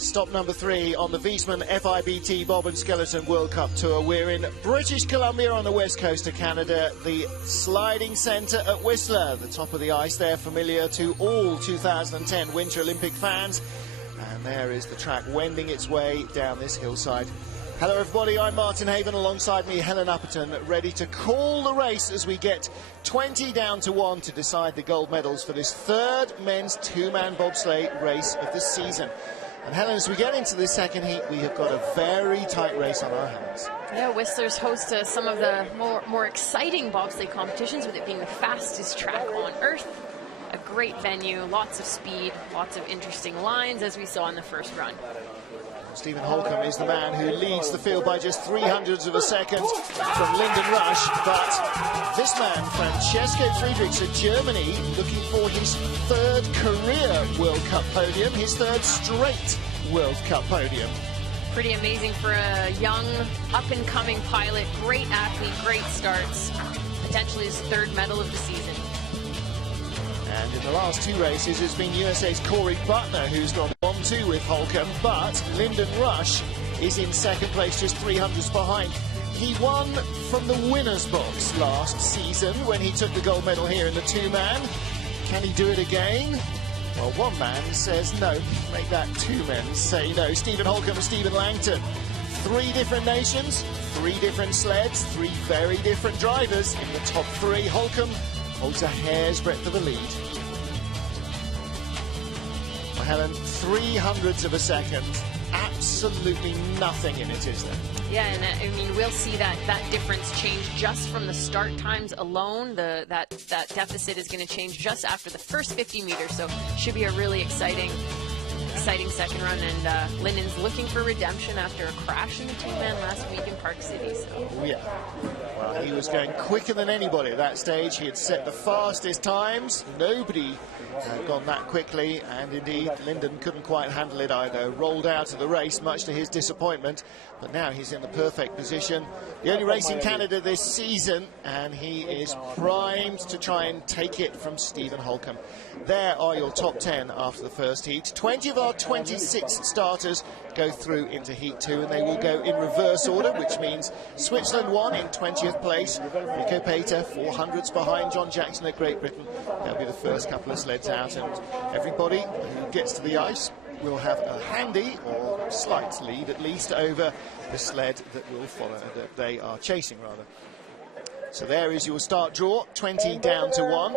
Stop number 3 on the Wiesmann FIBT Bob and Skeleton World Cup Tour. We're in British Columbia on the west coast of Canada, the sliding centre at Whistler. The top of the ice there, familiar to all 2010 Winter Olympic fans. And there is the track wending its way down this hillside. Hello everybody, I'm Martin Haven, alongside me Helen Upperton, ready to call the race as we get 20 down to 1 to decide the gold medals for this third men's two-man bobsleigh race of the season. And Helen, as we get into the second heat, we have got a very tight race on our hands. Yeah, Whistler's host to some of the more exciting bobsleigh competitions, with it being the fastest track on earth. A great venue, lots of speed, lots of interesting lines, as we saw in the first run. Stephen Holcomb is the man who leads the field by just 300ths of a second from Lyndon Rush, but this man, Francesco Friedrichs of Germany, looking for his third career World Cup podium, his third straight World Cup podium. Pretty amazing for a young, up-and-coming pilot, great athlete, great starts, potentially his third medal of the season. And in the last two races, it's been USA's Corey Butner who's gone 1-2 with Holcomb, but Lyndon Rush is in second place, just 300ths behind. He won from the winner's box last season when he took the gold medal here in the two-man. Can he do it again? Well, one man says no. Make that two men say no. Stephen Holcomb and Stephen Langton. 3 different nations, 3 different sleds, 3 very different drivers in the top 3. Holcomb holds a hair's breadth of a lead. Well, Helen, 300ths of a second, absolutely nothing in it, is there? Yeah, and I mean, we'll see that difference change just from the start times alone. That deficit is going to change just after the first 50 meters, so should be a really exciting second run. And Lyndon's looking for redemption after a crash in the two-man last week in Park City. So. Oh, yeah. Well, he was going quicker than anybody at that stage. He had set the fastest times. Nobody had gone that quickly, and indeed Lyndon couldn't quite handle it either. Rolled out of the race, much to his disappointment, but now he's in the perfect position. The only race in Canada this season, and he is primed to try and take it from Stephen Holcomb. There are your top 10 after the first heat. 20 of our 26 starters go through into Heat 2, and they will go in reverse order, which means Switzerland won in 20th place. Rico Pater, 400ths behind John Jackson at Great Britain. They'll be the first couple of sleds out, and everybody who gets to the ice will have a handy or slight lead, at least, over the sled that will follow, that they are chasing, rather. So there is your start draw, 20 down to 1.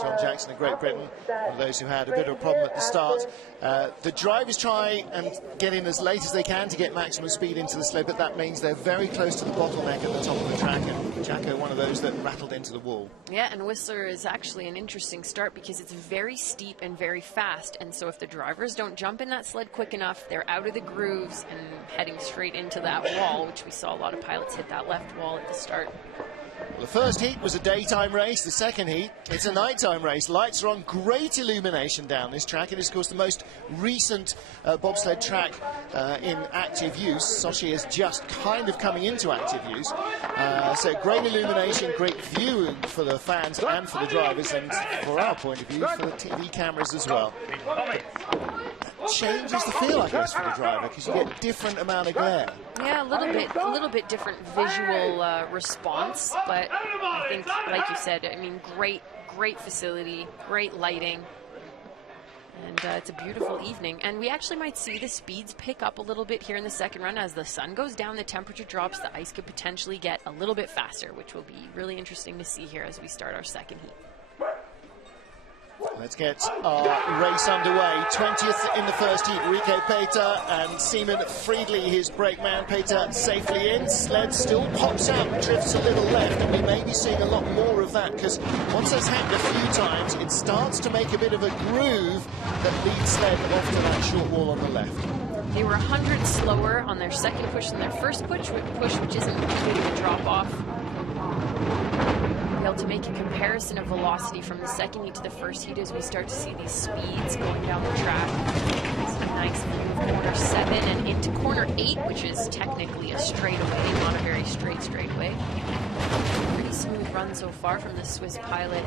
John Jackson of Great Britain, one of those who had a bit of a problem at the start. The drivers try and get in as late as they can to get maximum speed into the sled, but that means they're very close to the bottleneck at the top of the track, and Jacko, one of those that rattled into the wall. Yeah, and Whistler is actually an interesting start because it's very steep and very fast, and so if the drivers don't jump in that sled quick enough, they're out of the grooves and heading straight into that wall, which we saw a lot of pilots hit that left wall at the start. Well, the first heat was a daytime race. The second heat, it's a nighttime race. Lights are on, great illumination down this track. It is, of course, the most recent bobsled track in active use. Sochi is just kind of coming into active use. So great illumination, great view for the fans and for the drivers, and for our point of view, for the TV cameras as well. That changes the feel, I guess, for the driver, because you get a different amount of glare. Yeah, a little bit different visual response, but I think, like you said, I mean, great facility, great lighting, and it's a beautiful evening. And we actually might see the speeds pick up a little bit here in the second run. As the sun goes down, the temperature drops, the ice could potentially get a little bit faster, which will be really interesting to see here as we start our second heat. Let's get our race underway. 20th in the first heat, Rico Pater and Seaman Friedley, his brakeman. Pater safely in. Sled still pops out, drifts a little left, and we may be seeing a lot more of that, because once that's happened a few times, it starts to make a bit of a groove that leads sled off to that short wall on the left. They were 100 slower on their second push than their first push, which isn't including the drop-off. Be able to make a comparison of velocity from the second heat to the first heat as we start to see these speeds going down the track. It's a nice move, corner 7 and into corner 8, which is technically a straightaway, not a very straight straightaway. Pretty smooth run so far from the Swiss pilot.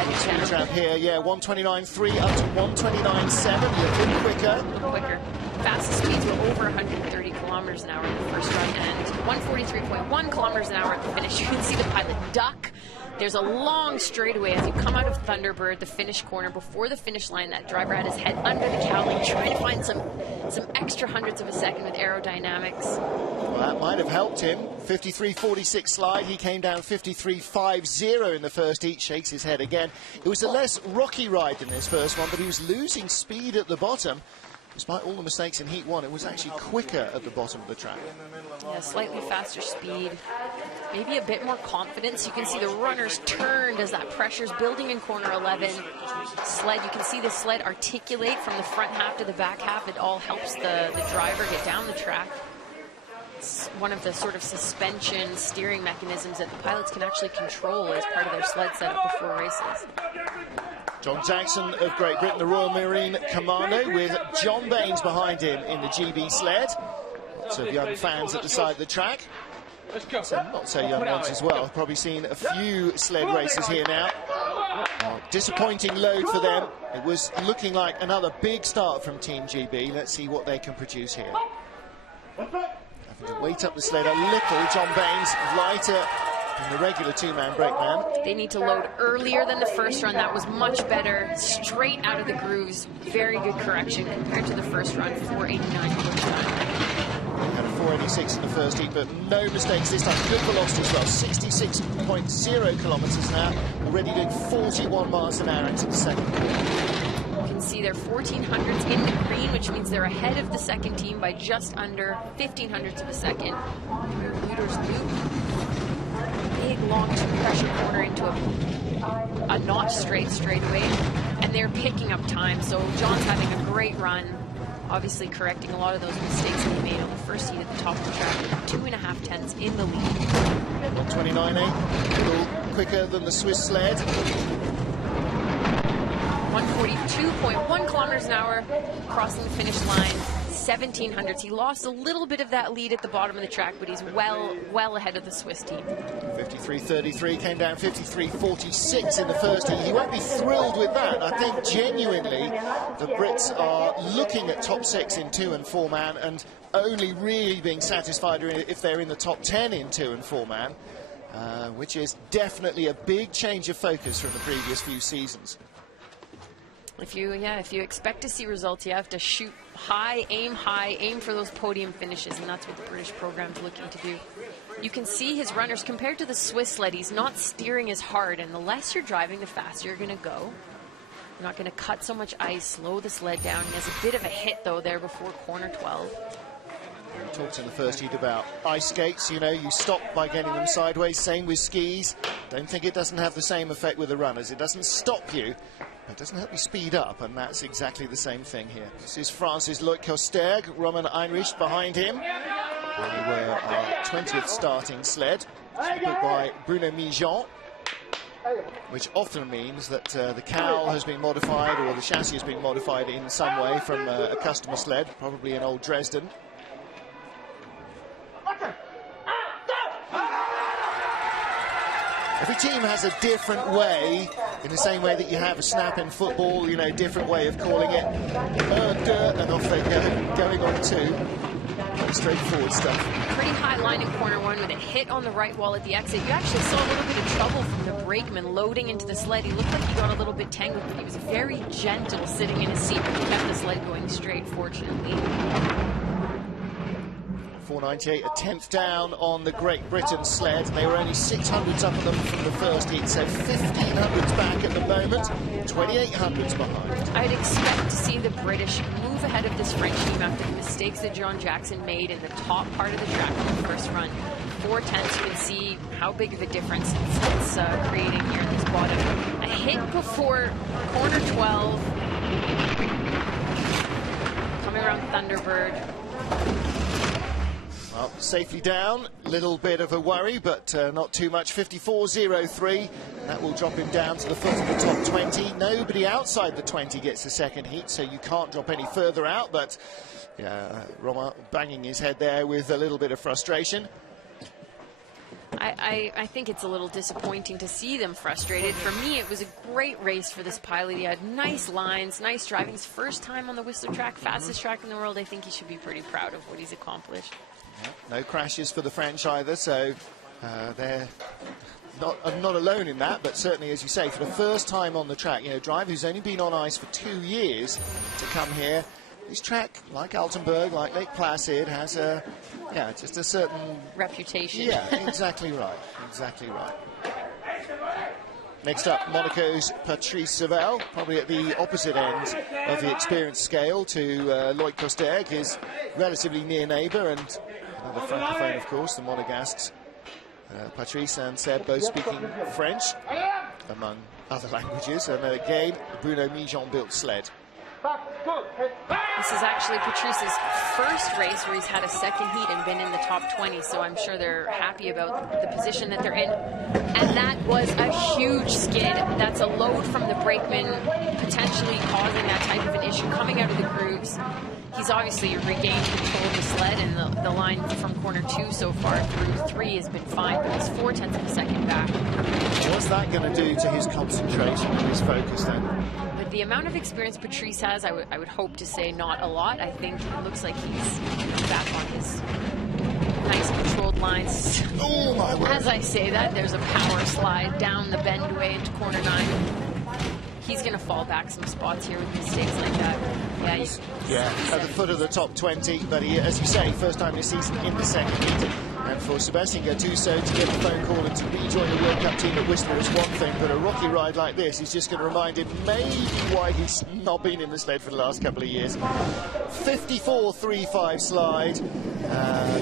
Speed trap here, yeah, 129.3 up to 129.7, a bit quicker. Fastest speeds were over 130 kilometers an hour in the first run and 143.1 kilometers an hour at the finish. You can see the pilot duck. There's a long straightaway as you come out of Thunderbird, the finish corner. Before the finish line, that driver had his head under the cowling, trying to find some extra hundredths of a second with aerodynamics. Well, that might have helped him. 53.46 slide. He came down 53.50 in the first heat. Shakes his head again. It was a less rocky ride than this first one, but he was losing speed at the bottom. Despite all the mistakes in Heat 1, it was actually quicker at the bottom of the track. Yeah, slightly faster speed, maybe a bit more confidence. You can see the runners turned as that pressure's building in corner 11. Sled, you can see the sled articulate from the front half to the back half. It all helps the driver get down the track. It's one of the sort of suspension steering mechanisms that the pilots can actually control as part of their sled setup before races. John Jackson of Great Britain, the Royal Marine Commando, with John Baines behind him in the GB sled. Lots of young fans at the side of the track. Some not so young ones as well. Probably seen a few sled races here now. Disappointing load for them. It was looking like another big start from Team GB. Let's see what they can produce here. Having to weight up the sled a little. John Baines lighter than the regular two-man brakeman. They need to load earlier than the first run. That was much better. Straight out of the grooves. Very good correction compared to the first run. 489. Had a 486 in the first heat, but no mistakes this time. Good velocity as well. 66.0 kilometers an hour. Already doing 41 miles an hour into the second quarter. You can see they're 1400s in the green, which means they're ahead of the second team by just under 1500ths of a second. Leaders loop. Big long pressure corner into a not straightaway, and they're picking up time. So John's having a great run, obviously correcting a lot of those mistakes that he made on the first heat at the top of the track. 2.5 tenths in the lead. 129.8, a little quicker than the Swiss sled. 142.1 kilometers an hour crossing the finish line. 1700s. He lost a little bit of that lead at the bottom of the track, but he's well ahead of the Swiss team. 53.33 came down 53.46 in the first heat. He won't be thrilled with that. I think genuinely the Brits are looking at top 6 in 2 and 4 man and only really being satisfied if they're in the top 10 in 2 and 4 man, which is definitely a big change of focus from the previous few seasons. If you expect to see results, you have to shoot high, aim for those podium finishes, and that's what the British program's looking to do. You can see his runners compared to the Swiss sled. He's not steering as hard, and the less you're driving, the faster you're going to go. You're not going to cut so much ice, slow the sled down. He has a bit of a hit though there before corner 12. We talked in the first heat about ice skates. You know, you stop by getting them sideways. Same with skis. Don't think it doesn't have the same effect with the runners. It doesn't stop you. It doesn't help you speed up, and that's exactly the same thing here. This is France's Loic Kosterg, Roman Heinrich behind him. They were our 20th starting sled, built by Bruno Mijon, which often means that the cowl has been modified or the chassis has been modified in some way from a customer sled, probably an old Dresden. Every team has a different way, in the same way that you have a snap in football, you know, different way of calling it. And off they go, going on 2. Straightforward stuff. Pretty high line in corner 1 with a hit on the right wall at the exit. You actually saw a little bit of trouble from the brakeman loading into the sled. He looked like he got a little bit tangled, but he was very gentle sitting in his seat, but he kept the sled going straight, fortunately. 498, a 10th down on the Great Britain sled. They were only 600s up at them from the first heat, so 1500s back at the moment, 2800s behind. I'd expect to see the British move ahead of this French team after the mistakes that John Jackson made in the top part of the track on the first run. 4 tenths, you can see how big of a difference it's creating here in this bottom. A hit before corner 12, coming around Thunderbird. Well, safely down, little bit of a worry, but not too much. 54.03, that will drop him down to the foot of the top 20. Nobody outside the 20 gets the second heat, so you can't drop any further out, but yeah, Romain banging his head there with a little bit of frustration. I think it's a little disappointing to see them frustrated. For me, it was a great race for this pilot. He had nice lines, nice driving. His first time on the Whistler track, fastest track in the world. I think he should be pretty proud of what he's accomplished. Yeah, no crashes for the French either, so they're not alone in that, but certainly, as you say, for the first time on the track, you know, driver who's only been on ice for 2 years to come here. This track, like Altenburg, like Lake Placid, has a, yeah, just a certain reputation. Yeah, exactly right, exactly right. Next up, Monaco's Patrice Sauvel, probably at the opposite end of the experience scale to Loïc Costerg, his relatively near neighbour, and another francophone, of course, the Monegasques. Patrice and Seb both speaking French, among other languages, and again, Bruno Mijon built sled. This is actually Patrice's first race where he's had a second heat and been in the top 20, so I'm sure they're happy about the position that they're in. And that was a huge skid. That's a load from the brakeman, potentially causing that type of an issue coming out of the grooves. He's obviously regained control of the sled, and the line from corner 2 so far through 3 has been fine, but he's 0.4 of a second back. What's that going to do to his concentration and his focus then? With the amount of experience Patrice has, I would hope to say not a lot. I think it looks like he's back on his nice controlled lines. Oh my word. As I say that, there's a power slide down the bendway into corner 9. He's going to fall back some spots here with mistakes like that. Yeah, at the foot of the top 20, but he, as you say, first time this season in the second heat. And for Sebastien Gattuso to get a phone call and to rejoin the World Cup team at Whistler is one thing, but a rocky ride like this is just going to remind him maybe why he's not been in the sled for the last couple of years. 54.35 slide.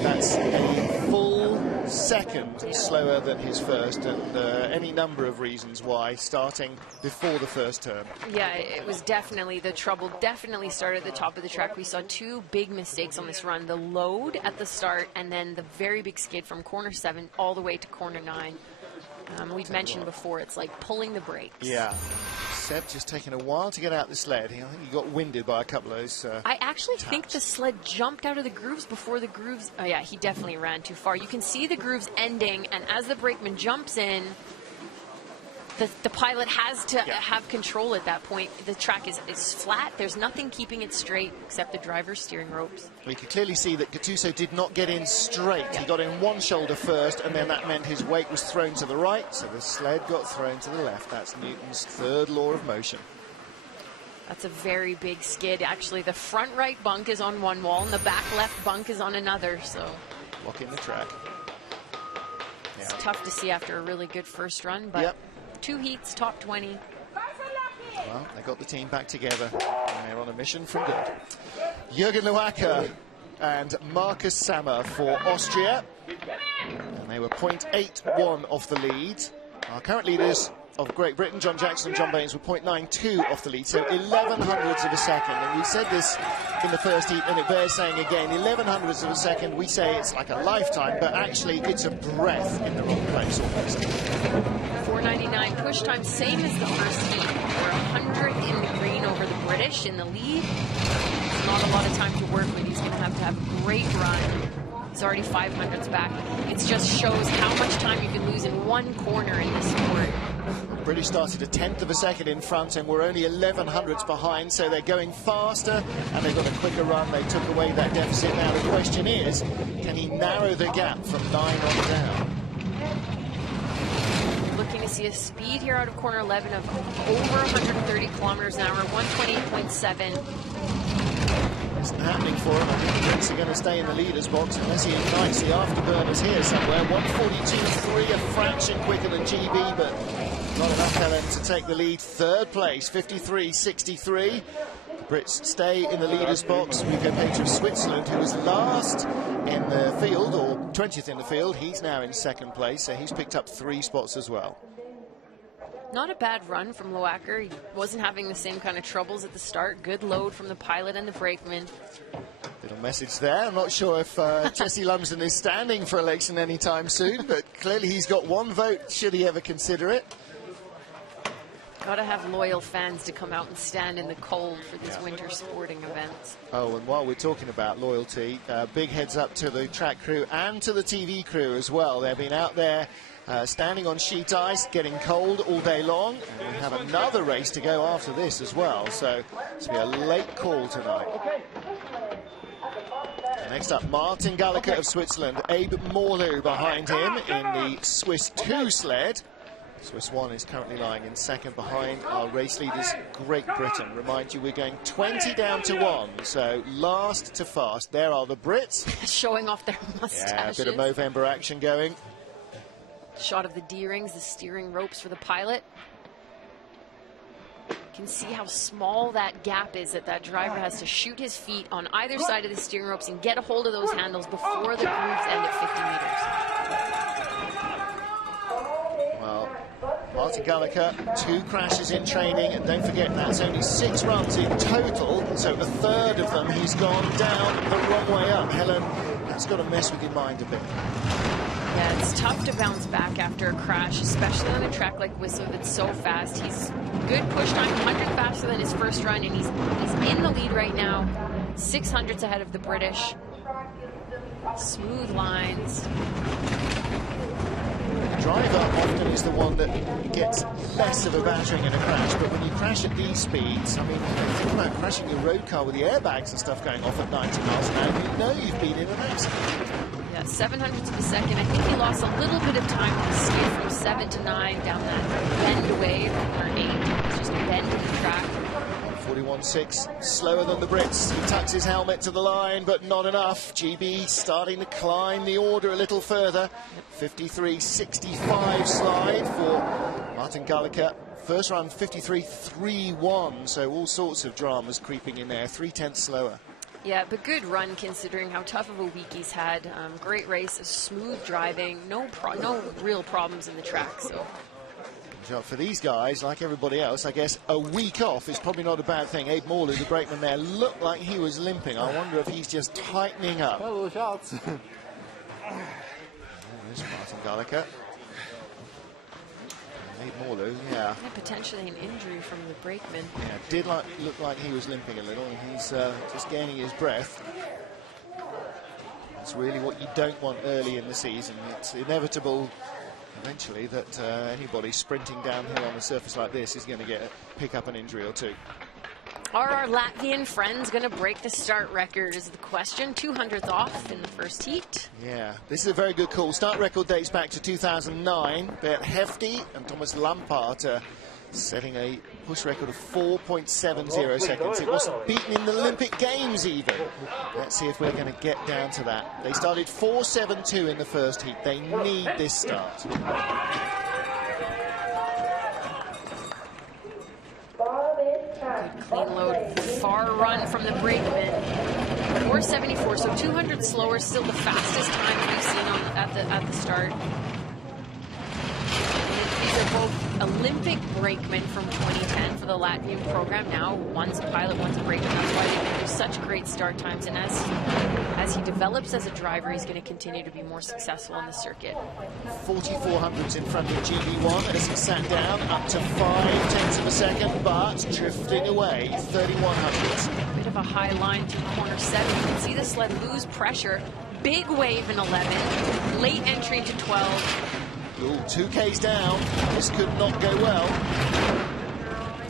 That's a full second slower than his first, and any number of reasons why, starting before the first turn. Yeah, it was definitely the trouble. Definitely started at the top of the track. We saw 2 big mistakes on this run: the load at the start, and then the very big skid from corner 7 all the way to corner 9. We've mentioned before, it's like pulling the brakes. Yeah. Seb just taking a while to get out the sled. I think he got winded by a couple of those I actually taps. think the sled jumped out of the grooves before the grooves. Oh yeah, he definitely ran too far. You can see the grooves ending, and as the brakeman jumps in, the pilot has to have control at that point. The track is flat. There's nothing keeping it straight except the driver's steering ropes. We could clearly see that Gattuso did not get in straight. He got in one shoulder first, and then that meant his weight was thrown to the right, so the sled got thrown to the left. That's Newton's third law of motion. That's a very big skid. Actually, the front right bunk is on one wall, and the back left bunk is on another, so... Locking the track. It's tough to see after a really good first run, but... 2 heats, top 20. Well, they got the team back together, and they're on a mission from good. Jürgen Loacker and Markus Sammer for Austria. And they were 0.81 off the lead. Our current leaders of Great Britain, John Jackson and John Baines, were 0.92 off the lead, so 11 hundredths of a second. And we said this in the first heat, and it bears saying again, 11 hundredths of a second. We say it's like a lifetime, but actually it's a breath in the wrong place almost. 4:99 push time, same as the first heat. We're 100 in the green over the British in the lead. There's not a lot of time to work with. He's going to have a great run. He's already 500ths back. It just shows how much time you can lose in one corner in this sport. British started a 1/10 of a second in front, and we're only 11 hundredths behind, so they're going faster and they've got a quicker run. They took away that deficit. Now the question is, can he narrow the gap from 9 on down? Looking to see a speed here out of corner 11 of over 130 kilometers an hour, 128.7. Isn't happening for him. I think the Brits are going to stay in the leader's box unless he ignites the afterburners here somewhere. 142.3, a fraction quicker than GB, but not enough, Helen, to take the lead. Third place, 53.63. The Brits stay in the leader's box. Rico Paige of Switzerland, who was last in the field, or 20th in the field, he's now in second place, so he's picked up 3 spots as well. Not a bad run from Loacker. He wasn't having the same kind of troubles at the start. Good load from the pilot and the brakeman. Little message there. I'm not sure if Jesse Lumsden is standing for election anytime soon, but clearly he's got 1 vote should he ever consider it. Gotta have loyal fans to come out and stand in the cold for these winter sporting events. Oh, and while we're talking about loyalty, big heads up to the track crew and to the TV crew as well. They've been out there standing on sheet ice, getting cold all day long. And we have another race to go after this as well. So it's going to be a late call tonight. Next up, Martin Gallagher of Switzerland. Abe Morlew behind him in the Swiss 2 sled. Swiss 1 is currently lying in second behind our race leaders, Great Britain. Remind you, we're going 20 down to 1, so last to fast. There are the Brits. Showing off their mustaches. Yeah, a bit of Movember action going. Shot of the D-rings, the steering ropes for the pilot. You can see how small that gap is that driver has to shoot his feet on either side of the steering ropes and get a hold of those handles before the grooves end at 50 meters. Well, Martin Gallagher, 2 crashes in training, and don't forget that's only 6 runs in total, so a third of them he's gone down the wrong way up. Helen, that's got to mess with your mind a bit. Yeah, it's tough to bounce back after a crash, especially on a track like Whistler that's so fast. He's good push time, 100 faster than his first run, and he's in the lead right now, 600s ahead of the British. Smooth lines. The driver often is the one that gets less of a battering in a crash, but when you crash at these speeds, I mean, think about crashing your road car with the airbags and stuff going off at 90 miles an hour, you know you've been in an accident. Yeah, 700s of a second. I think he lost a little bit of time to skid from 7 to 9 down that bend wave, or 8. It's just a bend in the track. 41.6, slower than the Brits. He tucks his helmet to the line, but not enough. GB starting to climb the order a little further. 53.65 slide for Martin Gallagher. First run 53.31, so all sorts of dramas creeping in there. 3/10 slower. Yeah, but good run considering how tough of a week he's had. Great race, smooth driving, no real problems in the track. So for these guys, like everybody else, I guess a week off is probably not a bad thing. Abe Morlew, the brakeman there, looked like he was limping. I wonder if he's just tightening up. Hello, shots. There's Martin Gallagher. Abe Morlew, yeah. Potentially an injury from the brakeman. Yeah, did look like he was limping a little, and he's just gaining his breath. It's really what you don't want early in the season. It's inevitable eventually that anybody sprinting downhill on a surface like this is going to pick up an injury or two. Are our Latvian friends going to break the start record is the question. 200th off in the first heat. Yeah, this is a very good call. Start record dates back to 2009. Bert Hefty and Thomas Lampard setting a push record of 4.70 seconds. It wasn't beaten in the Olympic Games even. Let's see if we're going to get down to that. They started 4.72 in the first heat. They need this start. Clean load, far run from the brakeman. 4.74, so 200 slower, still the fastest time we've seen at the start. These are both Olympic brakemen from 2010 for the Latvian program. Now one's a pilot, one's a brakeman. That's why they do such great start times. And as he develops as a driver, he's going to continue to be more successful on the circuit. 4400s in front of GB1 as he sat down, up to 0.5 of a second, but drifting away. 3100s. Bit of a high line through corner 7. You can see the sled lose pressure. Big wave in 11. Late entry into 12. Ooh, 2Ks down. This could not go well.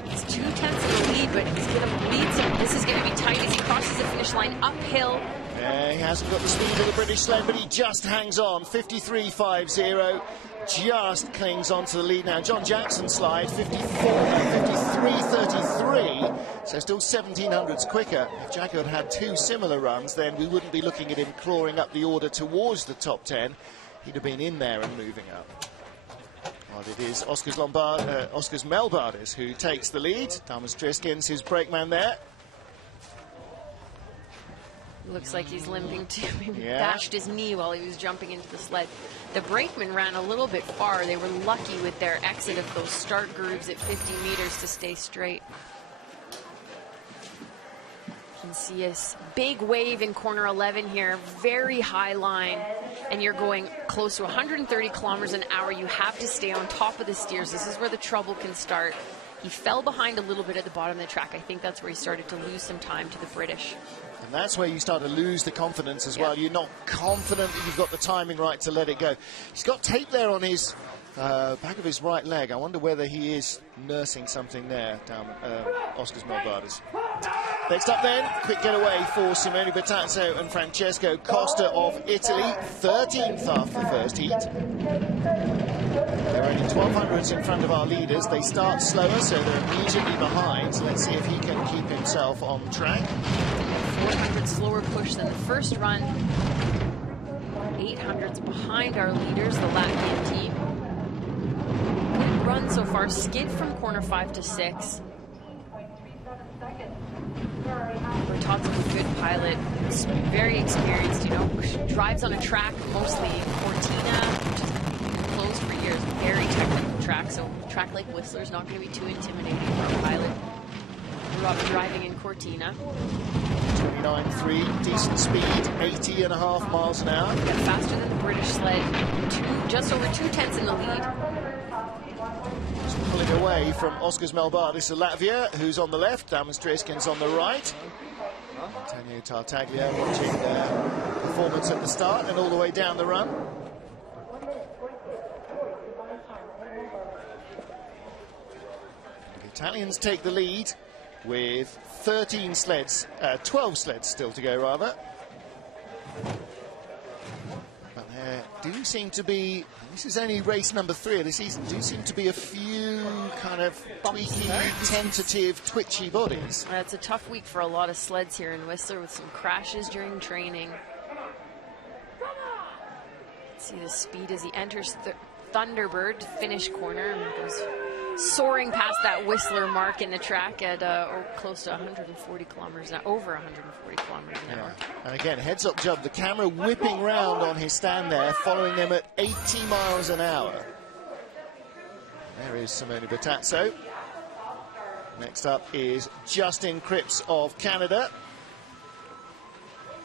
It's 2/10 of the lead, but he's going to lead some. This is going to be tight as he crosses the finish line uphill. Yeah, he hasn't got the speed of the British sled, but he just hangs on. 53.50. Just clings on to the lead now. John Jackson slide 53.33. So still 1700s quicker. If Jacko had had 2 similar runs, then we wouldn't be looking at him clawing up the order towards the top 10. He'd have been in there and moving up. Well, it is Oscars Melbardis who takes the lead. Thomas Triskins, his brakeman there. Looks like he's limping too. Maybe bashed his knee while he was jumping into the sled. The brakemen ran a little bit far. They were lucky with their exit of those start grooves at 50 meters to stay straight. You can see a big wave in corner 11 here, very high line, and you're going close to 130 kilometers an hour. You have to stay on top of the steers. This is where the trouble can start. He fell behind a little bit at the bottom of the track. I think that's where he started to lose some time to the British. And that's where you start to lose the confidence as well. You're not confident that you've got the timing right to let it go. He's got tape there on his back of his right leg. I wonder whether he is nursing something there down Oscar's Melbardes. Next up then, quick getaway for Simone Bertazzo and Francesco Costa of Italy, 13th after the first heat. They're only 1200s in front of our leaders. They start slower, so they're immediately behind. So let's see if he can keep himself on track. 400 slower push than the first run. 800s behind our leaders, the Latvian team. Good run so far. Skid from corner 5 to 6. Bertazzo's a good pilot. Very experienced, you know. Drives on a track, mostly Cortina, which has been closed for years. Very technical track, so a track like Whistler's not going to be too intimidating for a pilot. Grew up driving in Cortina. 29.3, decent speed, 80.5 miles an hour. Got faster than the British sled, just over 2/10 in the lead. Just pulling away from Oscar's Melbardes of Latvia, who's on the left, Damon Striskin's on the right. Antonio Tartaglia watching their performance at the start and all the way down the run. The Italians take the lead with 12 sleds still to go, rather. But there do seem to be, this is only race number 3 of the season, do seem to be a few kind of tweaky, tentative, twitchy bodies. It's a tough week for a lot of sleds here in Whistler with some crashes during training. Let's see the speed as he enters the Thunderbird finish corner and goes soaring past that Whistler mark in the track at close to 140 kilometers an hour, over 140 kilometers an hour. And again, heads up jump, the camera whipping round on his stand there, following them at 80 miles an hour. There is Simone Bertazzo. Next up is Justin Cripps of Canada.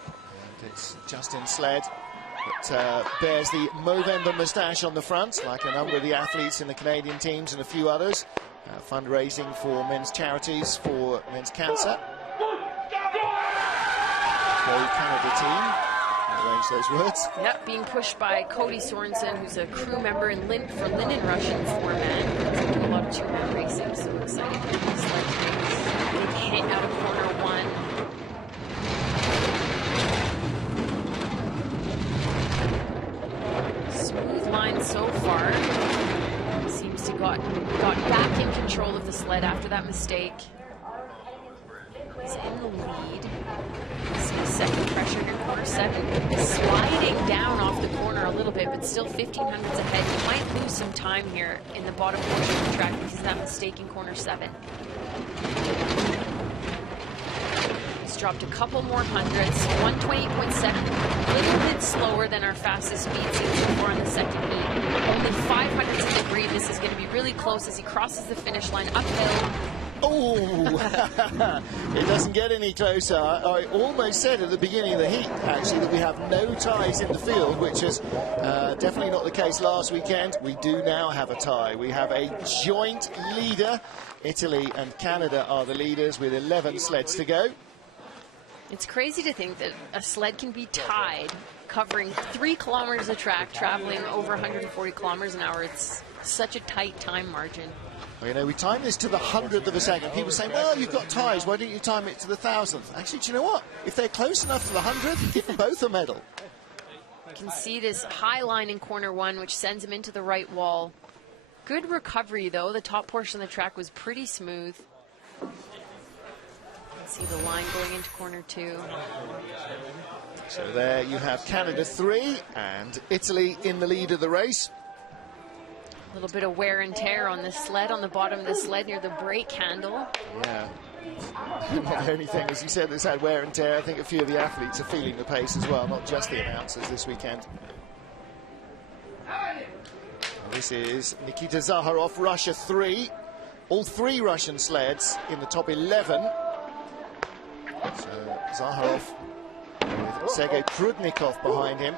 And it's Justin's sled that bears the Movember moustache on the front, like a number of the athletes in the Canadian teams and a few others. Fundraising for men's charities for men's cancer. Go Canada team. Arrange those words. Yep, being pushed by Cody Sorensen, who's a crew member for Linden Russian 4man. He's doing a lot of 2man racing, so excited for this sled race. Big hit out of corner 1. Smooth line so far. Seems to got back in control of the sled after that mistake. He's in the lead. See the second pressure here, corner 7. Sliding down off the corner a little bit, but still 1500s ahead. He might lose some time here in the bottom portion of the track because of that mistake in corner 7. He's dropped a couple more hundreds. 128.7, a little bit slower than our fastest speed seen so far on the second heat. Only 500s in the green. This is going to be really close as he crosses the finish line uphill. Oh, it doesn't get any closer. I almost said at the beginning of the heat, actually, that we have no ties in the field, which is definitely not the case last weekend. We do now have a tie. We have a joint leader. Italy and Canada are the leaders with 11 sleds to go. It's crazy to think that a sled can be tied, covering 3 kilometers of track, traveling over 140 kilometers an hour. It's such a tight time margin. Well, you know, we time this to the 100th of a second. People say, well, you've got ties, why don't you time it to the 1000th? Actually, do you know what? If they're close enough to the 100th, give them both a medal. You can see this high line in corner 1, which sends him into the right wall. Good recovery, though. The top portion of the track was pretty smooth. You can see the line going into corner 2. So there you have Canada 3 and Italy in the lead of the race. A little bit of wear and tear on the sled, on the bottom of the sled near the brake handle. Yeah. Not the only thing, as you said, that's had wear and tear. I think a few of the athletes are feeling the pace as well, not just the announcers this weekend. This is Nikita Zakharov, Russia 3. All 3 Russian sleds in the top 11. So Zakharov with Sergei Prudnikov behind him.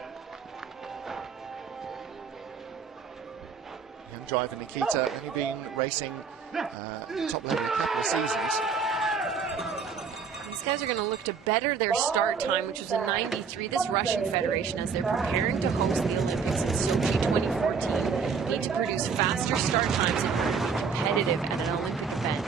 driver Nikita, only been racing top level a couple of seasons. These guys are going to look to better their start time, which was a 93. This Russian Federation, as they're preparing to host the Olympics in Sochi 2014, need to produce faster start times and be competitive at an Olympic event.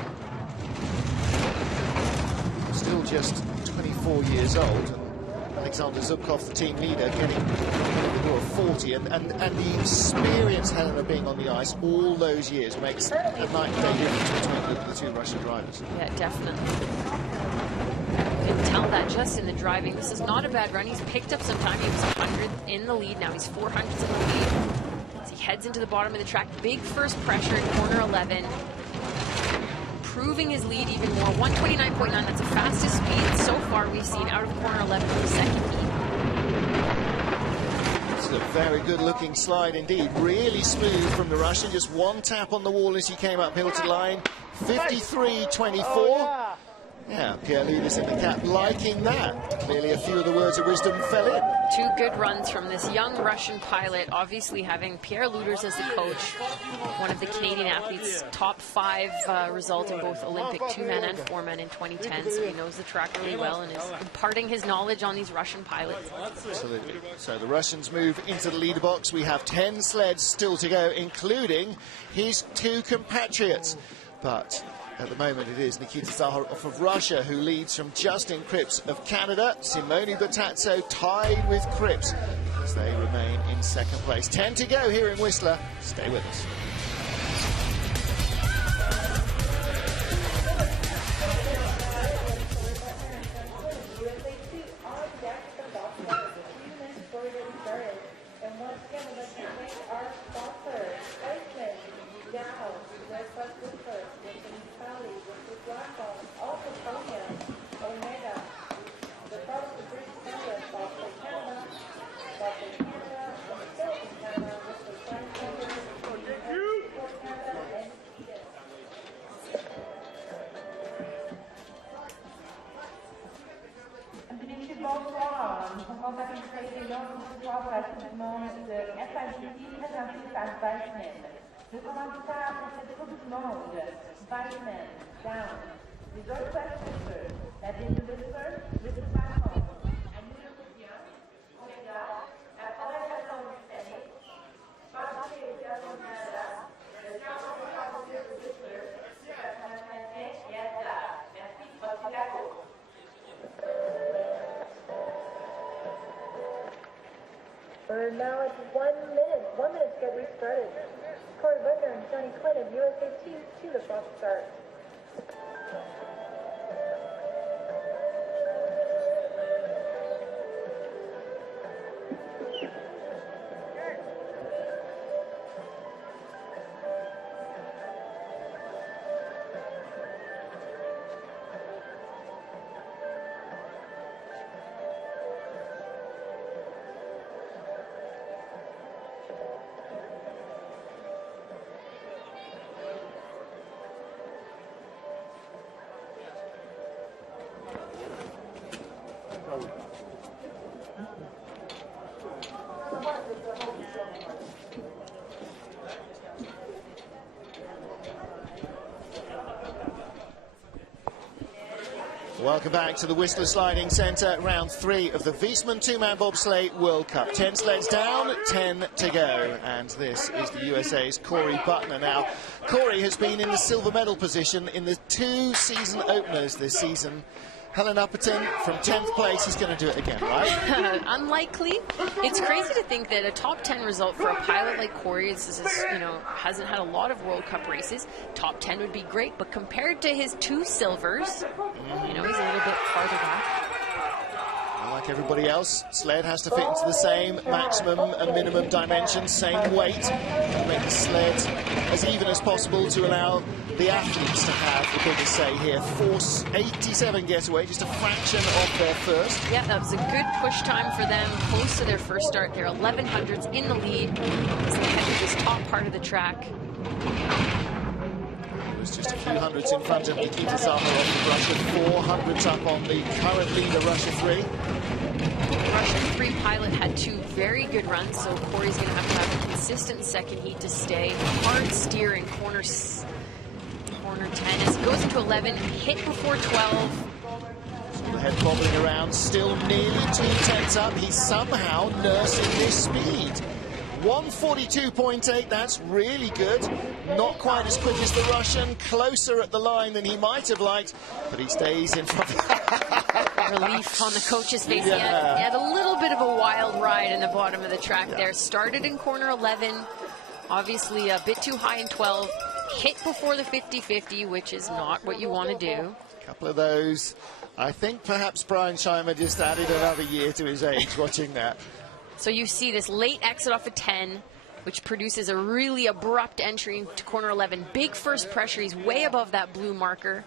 Still just 24 years old, and Alexander Zubkov, the team leader, getting the door of 40, and the experience Helena being on the ice all those years makes a night and day difference between the two Russian drivers. Yeah, definitely. You can tell that just in the driving. This is not a bad run. He's picked up some time. He was 100 in the lead. Now he's 400s in the lead. As he heads into the bottom of the track, big first pressure in corner 11. Improving his lead even more. 129.9, that's the fastest speed so far we've seen out of corner 11 for the second heat. This is a very good looking slide indeed. Really smooth from the Russian. Just one tap on the wall as he came uphill to line. 53.24. Yeah, Pierre Ludis in the cap liking that. Clearly a few of the words of wisdom fell in. Two good runs from this young Russian pilot, obviously having Pierre Luders as the coach, one of the Canadian athletes' top 5 result in both Olympic 2-man and 4-man in 2010, so he knows the track really well and is imparting his knowledge on these Russian pilots. Absolutely. So the Russians move into the leader box. We have 10 sleds still to go, including his 2 compatriots. But at the moment, it is Nikita Zaharov of Russia who leads from Justin Cripps of Canada. Simone Bertazzo tied with Cripps as they remain in second place. 10 to go here in Whistler. Stay with us. Le commentaire pour cette Coupe du Monde, Biden, down, les autres questions, la désolation, le département, un nouveau quotidien, on est là, la progression du Sénat, parce que les gars au Canada, le camp de la Whistler, la Canadienne et à la. Merci, votre plateau. We're now at 1 minute. 1 minute to get restarted. Corey Butler and Johnny Quinn of USA 2 to the box start. Welcome back to the Whistler Sliding Centre, round 3 of the Wiesmann 2-man Bobsleigh World Cup. 10 sleds down, 10 to go, and this is the USA's Corey Buckner. Now, Corey has been in the silver medal position in the 2 season openers this season. Helen Upperton from 10th place is going to do it again, right? Unlikely. It's crazy to think that a top 10 result for a pilot like Corey hasn't had a lot of World Cup races. Top 10 would be great, but compared to his 2 silvers, he's a little bit farther back. Like everybody else, sled has to fit into the same maximum and minimum dimensions, same weight, to make the sled as even as possible to allow the athletes to have the biggest say here. 4:87 getaway, just a fraction of their first. Yeah, that was a good push time for them, close to their first start. They're 1100s in the lead as they head to this top part of the track. It was just a few hundreds in front of Nikita Zaharov of Russia, 400s up on the current leader, Russia 3. The 3 pilot had 2 very good runs, so Corey's going to have a consistent second heat to stay. Hard steer in corner 10 as he goes into 11, hit before 12. The head bobbling around, still nearly 2/10 up. He's somehow nursing this speed. 142.8, that's really good. Not quite as quick as the Russian, closer at the line than he might have liked, but he stays in front. Relief on the coach's face. He had a little bit of a wild ride in the bottom of the track there. Started in corner 11, obviously a bit too high in 12. Hit before the 50-50, which is not what you want to do. A couple of those. I think perhaps Brian Scheimer just added another year to his age watching that. So you see this late exit off of 10, which produces a really abrupt entry into corner 11. Big first pressure. He's way above that blue marker.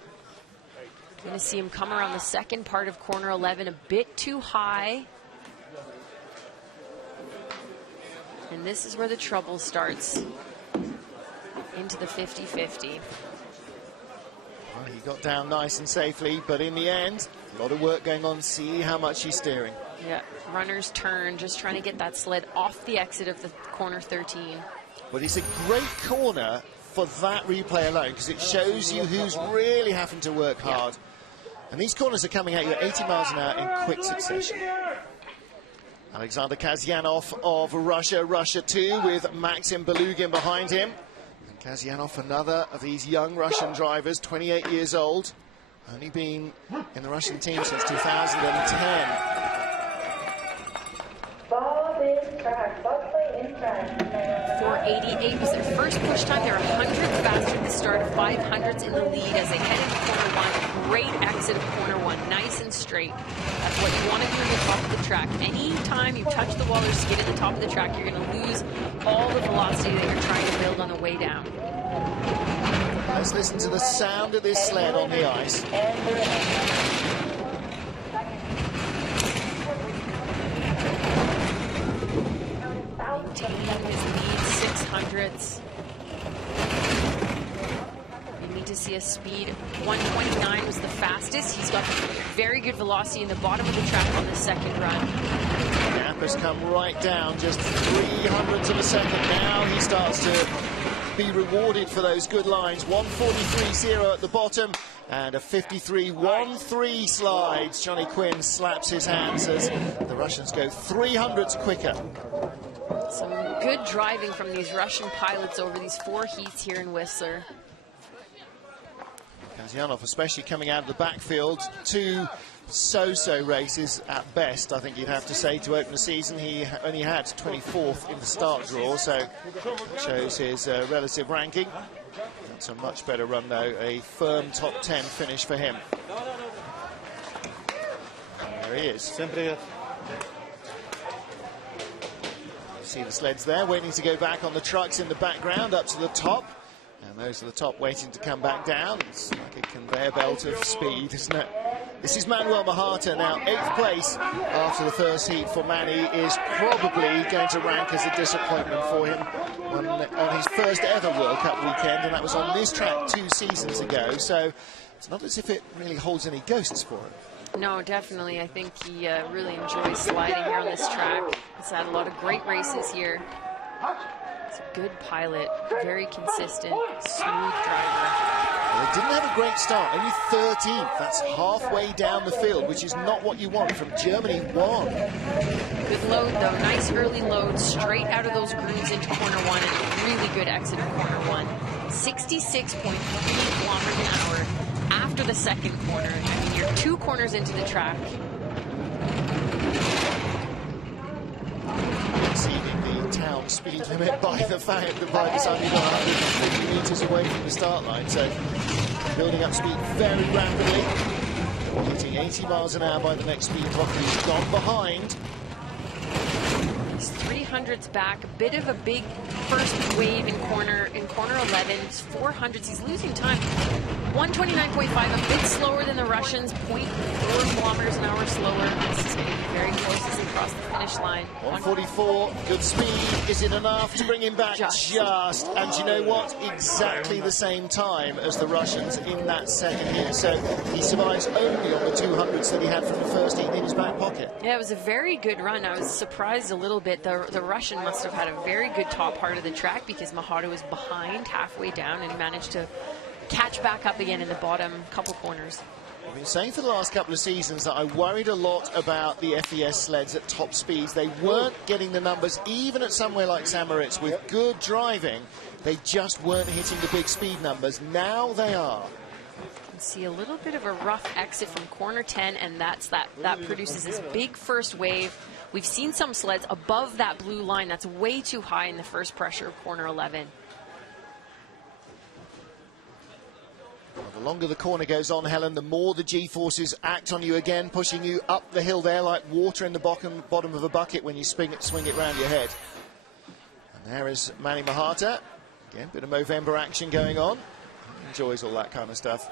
Going to see him come around the second part of corner 11, a bit too high. And this is where the trouble starts. Into the 50-50. Well, he got down nice and safely, but in the end, a lot of work going on. See how much he's steering. Yeah, runner's turn, just trying to get that sled off the exit of the corner 13. But it's a great corner for that replay alone, because it shows you who's really having to work hard. And these corners are coming at you at 80 miles an hour in quick succession. Alexander Kasyanov of Russia, Russia 2, with Maxim Belugin behind him. And Kasyanov, another of these young Russian drivers, 28 years old, only been in the Russian team since 2010. 488 was their first push time. They're 100th faster at the start, 500ths in the lead as they head into corner 1. Great exit of corner 1, nice and straight. That's what you want to do at the top of the track. Anytime you touch the wall or skid at the top of the track, you're going to lose all the velocity that you're trying to build on the way down. Let's listen to the sound of this sled on the ice. Maintaining his lead, 600ths. You need to see a speed. 129 was the fastest. He's got very good velocity in the bottom of the track on the second run. Gap has come right down, just 300ths of a second. Now he starts to be rewarded for those good lines. 143.0 at the bottom and a 53.13 slides. Johnny Quinn slaps his hands as the Russians go 300ths quicker. Some good driving from these Russian pilots over these 4 heats here in Whistler. Kasyanov especially coming out of the backfield. 2 so-so races at best, I think you'd have to say, to open the season. He only had 24th in the start draw, so shows his relative ranking. That's a much better run, though. A firm top 10 finish for him. There he is. See the sleds there waiting to go back on the trucks in the background up to the top, and those at the top waiting to come back down. It's like a conveyor belt of speed, isn't it? This is Manuel Mahata now, 8th place after the first heat for Manny. Is probably going to rank as a disappointment for him on his first ever World Cup weekend, and that was on this track 2 seasons ago, so it's not as if it really holds any ghosts for him. No, definitely. I think he really enjoys sliding here on this track. He's had a lot of great races here. He's a good pilot, very consistent, smooth driver. Well, they didn't have a great start, only 13th. That's halfway down the field, which is not what you want from Germany 1. Good load, though. Nice early load, straight out of those grooves into corner 1, and a really good exit of corner 1. 66.3 kilometers an hour after the second corner. I mean, you're 2 corners into the track. Exceeding the town speed limit by the fact that by the time you got 150 metres away from the start line, so building up speed very rapidly, hitting 80 miles an hour by the next speed rocket. He's gone behind. He's 300s back, a bit of a big first wave in corner 11, 400s. He's losing time. 129.5, a bit slower than the Russians, 0.4 kilometers an hour slower. This is going to be very close as he crosses the finish line. 144, good speed. Is it enough to bring him back? Just. And you know what? Exactly the same time as the Russians in that second heat. So he survives only on the 200s that he had from the first heat in his back pocket. Yeah, it was a very good run. I was surprised a little bit. The Russian must have had a very good top part of the track because Mahata was behind halfway down and managed to catch back up again in the bottom couple corners. I've been saying for the last couple of seasons that I worried a lot about the FES sleds at top speeds. They weren't getting the numbers, even at somewhere like St. Moritz, with good driving. They just weren't hitting the big speed numbers. Now they are. You can see a little bit of a rough exit from corner 10, and that produces this big first wave. We've seen some sleds above that blue line. That's way too high in the first pressure of corner 11. Well, the longer the corner goes on, Helen, the more the G-forces act on you again, pushing you up the hill there like water in the bottom of a bucket when you swing it round your head. And there is Manny Mahata. Again, bit of Movember action going on. Enjoys all that kind of stuff.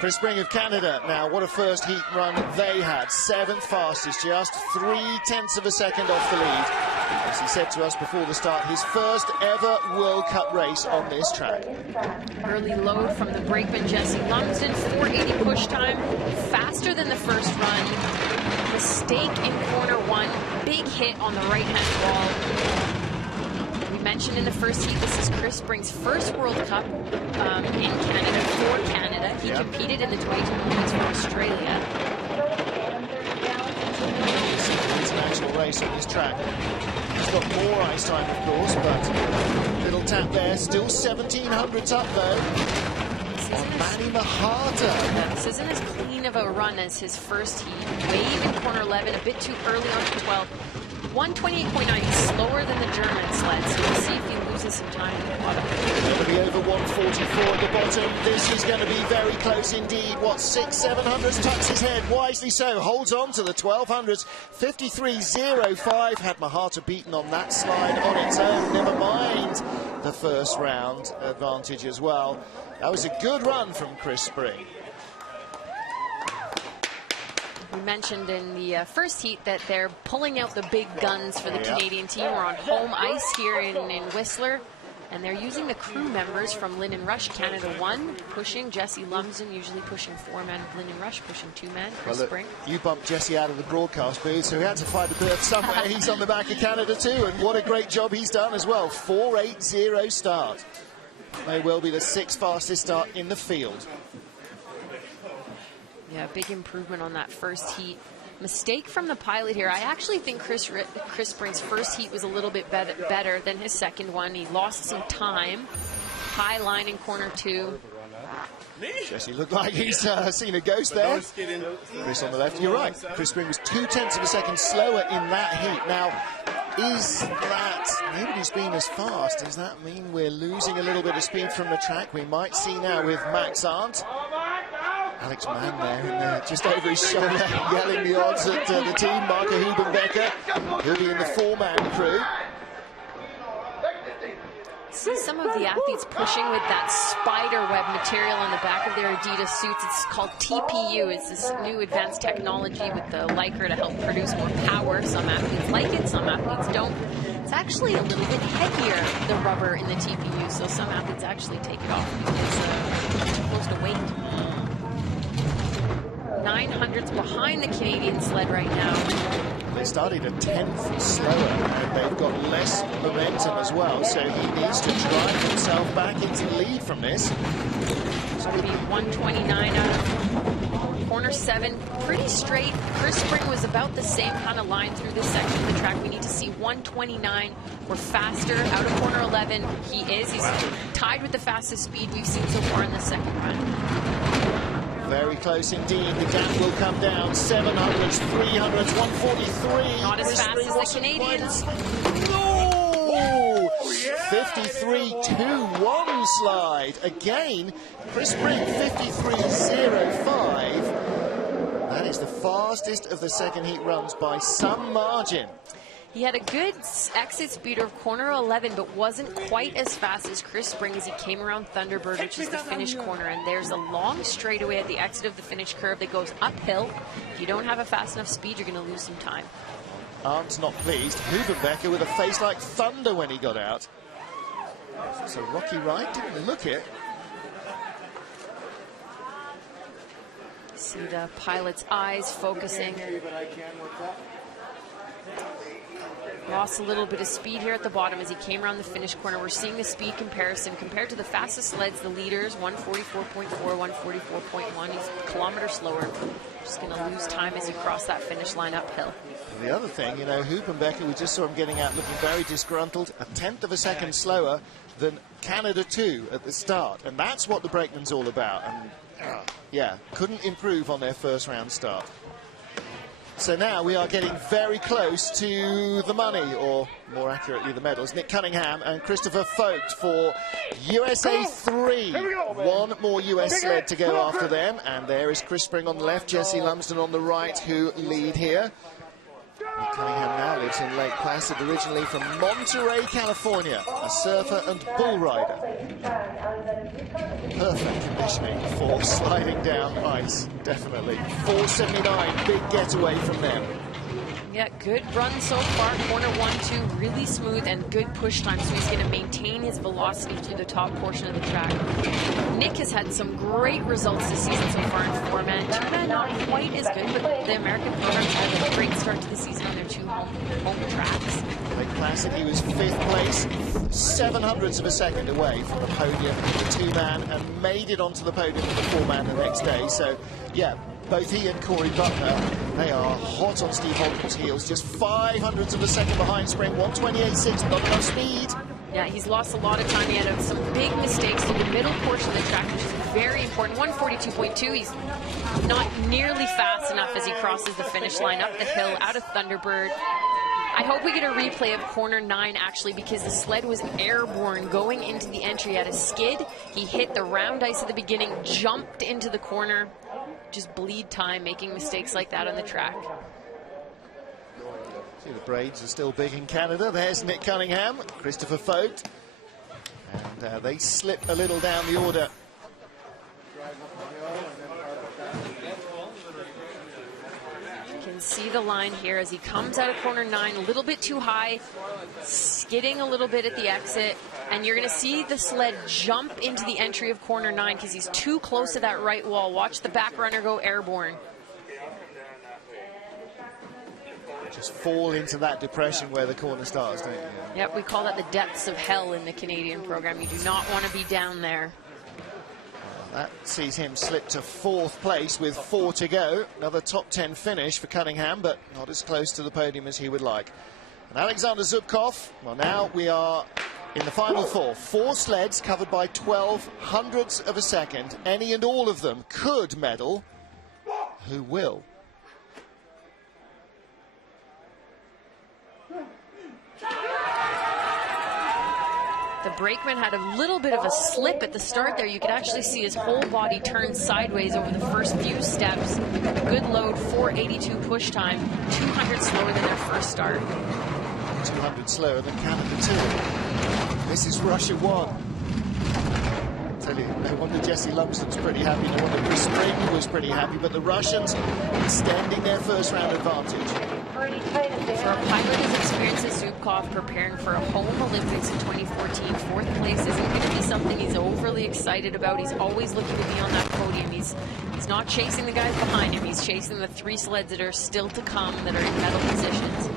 Chris Spring of Canada. Now, what a first heat run they had. 7th fastest, just 0.3 of a second off the lead. As he said to us before the start, his first ever World Cup race on this track. Early load from the brakeman Jesse Lumsden, 480 push time, faster than the first run. Mistake in corner 1, big hit on the right-hand wall. We mentioned in the first heat, this is Chris Spring's first World Cup in Canada, for Canada. He competed in the 22 points for Australia. International race on this track. He's got more ice time, of course, but little tap there. Still 1700s up, though. On Manny Mahata. Yeah, this isn't as clean of a run as his first heat. Wave in corner 11, a bit too early on the 12. 128.9, slower than the German sled, so we'll see if he loses some time in the bottom. Going to be over 144 at the bottom. This is going to be very close indeed. What, 600-700s? Tucks his head, wisely so. Holds on to the 1200s. 53.05. Had Mahata beaten on that slide on its own. Never mind the first round advantage as well. That was a good run from Chris Spring. We mentioned in the first heat that they're pulling out the big guns for the Canadian team. We're on home ice here in Whistler, and they're using the crew members from Linden Rush Canada 1, pushing Jesse Lumsden, usually pushing 4-man, Linden Rush pushing 2-man, Chris Spring. You bumped Jesse out of the broadcast booth, so he had to find a berth somewhere. He's on the back of Canada too, and what a great job he's done as well. 4.80 start. May well be the 6th fastest start in the field. Yeah, big improvement on that first heat. Mistake from the pilot here. I actually think Chris Spring's first heat was a little bit better than his second one. He lost some time. High line in corner 2. Jesse looked like he's seen a ghost there. Chris on the left. You're right. Chris Spring was 0.2 of a second slower in that heat. Now, is that nobody's been as fast? Does that mean we're losing a little bit of speed from the track? We might see now with Max Arndt. Alex Mann there, just over his shoulder, yelling the odds at the team. Marco Hubenbecker, he'll be in the 4-man crew. See some of the athletes pushing with that spider web material on the back of their Adidas suits. It's called TPU. It's this new advanced technology with the Lycra to help produce more power. Some athletes like it, some athletes don't. It's actually a little bit heavier, the rubber in the TPU, so some athletes actually take it off because it's supposed to weight. 900s behind the Canadian sled right now. They started a 10th slower, and they've got less momentum as well, so he needs to drive himself back into the lead from this. It's going to be 129 out of corner 7. Pretty straight. Chris Spring was about the same kind of line through this section of the track. We need to see 129 or faster out of corner 11. He is. He's tied with the fastest speed we've seen so far in the second run. Very close indeed. The gap will come down. 700s, 300s, 143. Not as fast as the Canadians. No! 53.21 slide. Again, Chris Spring, 53.05. That is the fastest of the second heat runs by some margin. He had a good exit speed of corner 11, but wasn't quite as fast as Chris Spring as he came around Thunderbird, which is the finish corner. And there's a long straightaway at the exit of the finish curve that goes uphill. If you don't have a fast enough speed, you're going to lose some time. Arndt's not pleased. Hubenbecker with a face like thunder when he got out. It's a rocky ride, didn't look it. See the pilot's eyes focusing. Lost a little bit of speed here at the bottom as he came around the finish corner. We're seeing the speed comparison compared to the fastest sleds, the leaders, 144.4, 144.1. He's a kilometer slower. Just going to lose time as he crossed that finish line uphill. And the other thing, you know, Hubenbecker, we just saw him getting out looking very disgruntled, a tenth of a second slower than Canada 2 at the start. And that's what the brakeman's all about. And yeah, couldn't improve on their first round start. So now we are getting very close to the money, or more accurately the medals. Nick Cunningham and Christopher Vogt for USA 3. One more US sled to go after them, and there is Chris Spring on the left, Jesse Lumsden on the right, who lead here. Nick Cunningham now lives in Lake Placid, originally from Monterey, California, a surfer and bull rider. Perfect conditioning for sliding down ice, definitely. 4:79, big getaway from them. Yeah, good run so far. Corner 1, 2, really smooth and good push time, so he's going to maintain his velocity through the top portion of the track. Nick has had some great results this season so far in 4-man. 2-man not quite as good, but the American programs had a great start to the season on their 2 home tracks. Lake Placid, he was 5th place, 700ths of a second away from the podium for the 2-man, and made it onto the podium for the 4-man the next day. So, yeah, both he and Corey Butler, they are hot on Steve Holden's heels, just 500ths of a second behind Spring, 128.6, not enough speed. Yeah, he's lost a lot of time. He had some big mistakes in the middle portion of the track, which is very important. 142.2, he's not nearly fast enough as he crosses the finish line up the hill out of Thunderbird. I hope we get a replay of corner 9, actually, because the sled was airborne going into the entry at a skid. He hit the round ice at the beginning, jumped into the corner. Just bleed time making mistakes like that on the track. See, the braids are still big in Canada. There's Nick Cunningham, Christopher Vogt, and they slip a little down the order. You can see the line here as he comes out of corner 9, a little bit too high, skidding a little bit at the exit, and you're going to see the sled jump into the entry of corner 9 because he's too close to that right wall. Watch the back runner go airborne. Just fall into that depression where the corner starts, don't you? Yep, we call that the depths of hell in the Canadian program. You do not want to be down there. That sees him slip to 4th place with 4 to go. Another top 10 finish for Cunningham, but not as close to the podium as he would like. And Alexander Zubkov, well, now we are in the final 4. 4 sleds covered by 0.12 of a second. Any and all of them could medal. Who will? The brakeman had a little bit of a slip at the start there. You could actually see his whole body turn sideways over the first few steps. Good load, 482 push time, 200 slower than their first start. 200 slower than Canada 2. This is Russia 1. I tell you, no wonder Jesse Lumsden's pretty happy, no wonder Chris Spring was pretty happy, but the Russians extending their first round advantage. For a pilot as experienced as Zubkov preparing for a home Olympics in 2014, 4th place isn't going to be something he's overly excited about. He's always looking to be on that podium. He's not chasing the guys behind him. He's chasing the 3 sleds that are still to come that are in medal positions.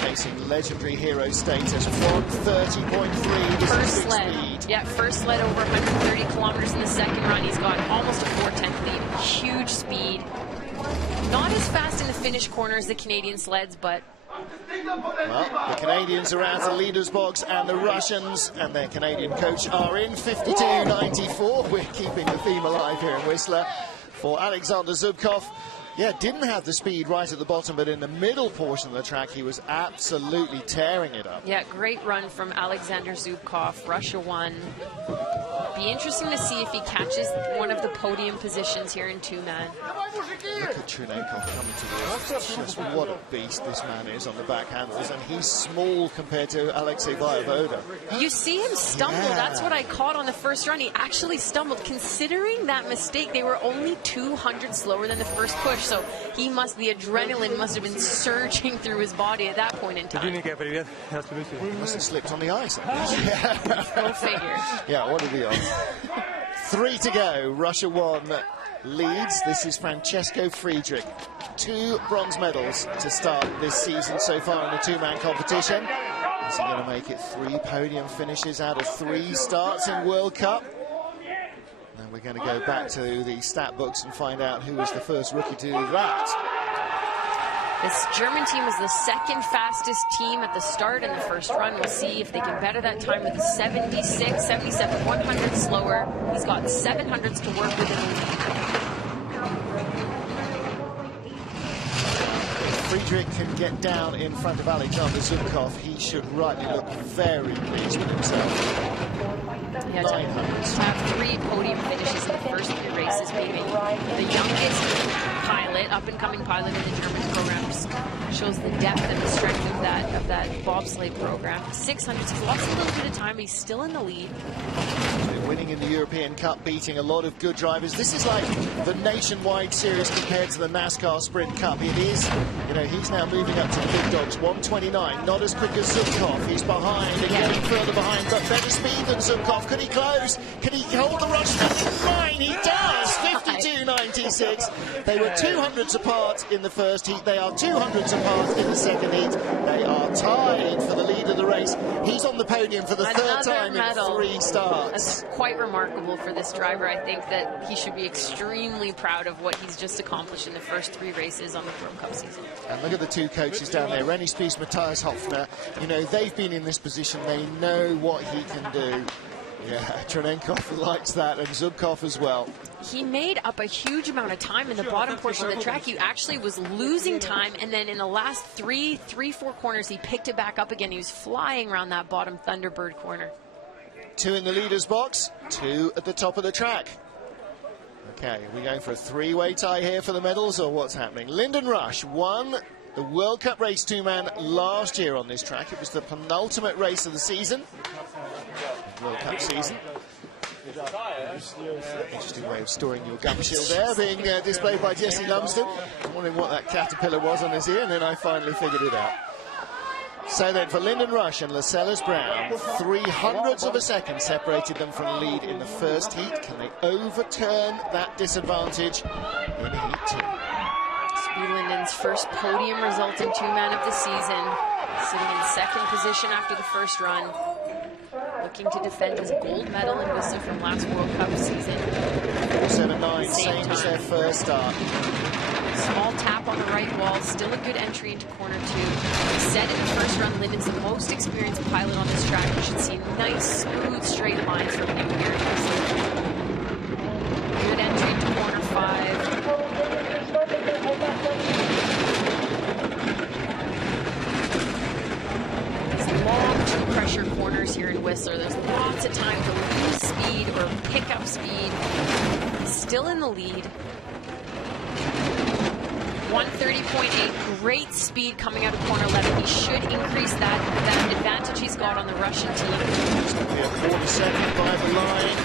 Chasing legendary hero status from 30.3. First sled. Speed. Yeah, first sled over 130 kilometers in the second run. He's got almost a 4:10 lead. Huge speed. Not as fast in the finish corner as the Canadian sleds, but... Well, the Canadians are out of the leaders box, and the Russians and their Canadian coach are in 52.94. We're keeping the theme alive here in Whistler for Alexander Zubkov. Yeah, didn't have the speed right at the bottom, but in the middle portion of the track, he was absolutely tearing it up. Yeah, great run from Alexander Zubkov, Russia 1. Be interesting to see if he catches one of the podium positions here in two-man. Look at Trunenkov coming towards us. Just what a beast this man is on the back handles, and he's small compared to Alexei Voevoda. You see him stumble. Yeah. That's what I caught on the first run. He actually stumbled. Considering that mistake, they were only 200 slower than the first push, so the adrenaline must have been surging through his body at that point in time. He must have slipped on the ice. Go figure. Yeah, what are the odds? 3 to go. Russia 1 leads. This is Francesco Friedrich. 2 bronze medals to start this season so far in the two-man competition. Is he going to make it 3 podium finishes out of 3 starts in World Cup? And we're going to go back to the stat books and find out who was the first rookie to do that. This German team was the second fastest team at the start in the first run. We'll see if they can better that time with a 76, 77, 100 slower. He's got 700s to work with in the lead. Friedrich can get down in front of Alexander Zubkov. He should rightly look very pleased with himself. Yeah, to have 3 podium finishes in the first 3 races, maybe. The youngest pilot, up-and-coming pilot in the German program, shows the depth and the strength of that bobsleigh program. 600s, he's lost a little bit of time, he's still in the lead. Winning in the European Cup, beating a lot of good drivers. This is like the nationwide series compared to the NASCAR Sprint Cup. It is, you know, he's now moving up to the big dogs. 129, not as quick as Zubkov. He's behind and getting further behind, but better speed than Zubkov. Could he close? Can he hold the rush in line? He does! 52.96. They were 200s apart in the first heat. They are 200s apart in the second heat. They are tied for the lead of the race. He's on the podium for the third time in 3 starts. That's quite remarkable for this driver. I think that he should be extremely proud of what he's just accomplished in the first 3 races on the World Cup season. And look at the 2 coaches down there, Rennie Spies, Matthias Hopfner. You know, they've been in this position. They know what he can do. Yeah, Trunenkov likes that, and Zubkov as well. He made up a huge amount of time in the bottom portion of the track. He actually was losing time, and then in the last 4 corners, he picked it back up again. He was flying around that bottom Thunderbird corner. 2 in the leader's box, 2 at the top of the track. Okay, are we going for a 3-way tie here for the medals, or what's happening? Lyndon Rush won the World Cup race 2-man last year on this track. It was the penultimate race of the season. World Cup season. Interesting way of storing your gum shield there, being displayed by Jesse Lumsden. I'm wondering what that caterpillar was on his ear, and then I finally figured it out. So then for Lyndon Rush and Lascelles Brown, 300ths of a second separated them from the lead in the first heat. Can they overturn that disadvantage in heat 2? Speed Linden's first podium result in two-man of the season, sitting in second position after the first run, looking to defend his gold medal in Whistler from last World Cup season. 4.79, same as their first start. Small tap on the right wall, still a good entry into corner 2. He said in the first run, Linden's the most experienced pilot on this track. You should see a nice, smooth, straight line from him here in Whistler. Good entry into corner 5. These long two-pressure corners here in Whistler. There's lots of time to lose speed or pick up speed. He's still in the lead. 130.8, great speed coming out of corner 11. He should increase that advantage he's got on the Russian team. Just be a quarter second by the line,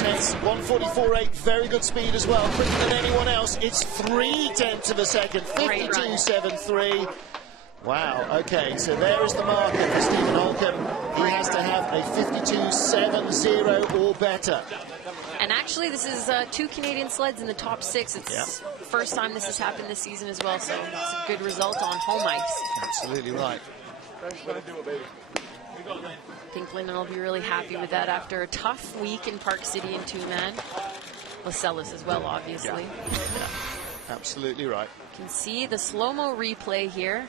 2/10, 144.8, very good speed as well, quicker than anyone else. It's 3/10 of a second, 52.73. Wow, okay, so there is the marker for Stephen Holcomb. He has to have a 52.70 or better. And actually, this is 2 Canadian sleds in the top 6. It's the first time this has happened this season as well, so it's a good result on home ice. Absolutely right. I think Lyndon will be really happy with that after a tough week in Park City in two-man. Lascelles as well, obviously. Yeah, absolutely right. You can see the slow-mo replay here.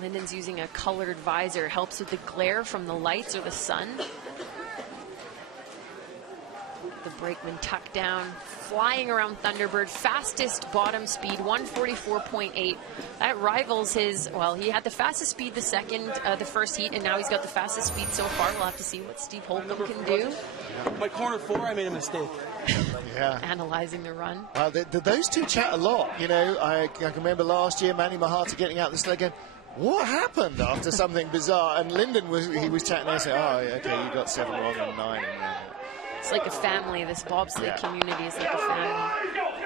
Lyndon's using a colored visor, helps with the glare from the lights or the sun. The brakeman tucked down, flying around Thunderbird, fastest bottom speed, 144.8. That rivals his, well, he had the fastest speed the first heat, and now he's got the fastest speed so far. We'll have to see what Steve Holcomb can do. My corner 4, I made a mistake. Yeah. Analyzing the run. Those two chat a lot. You know, I can remember last year, Manny Mahata getting out the sled again. What happened after something bizarre? And Lyndon was chatting there, saying, "Oh, okay, you got 7 wrong and 9." It's like a family. This bobsleigh community is like a family.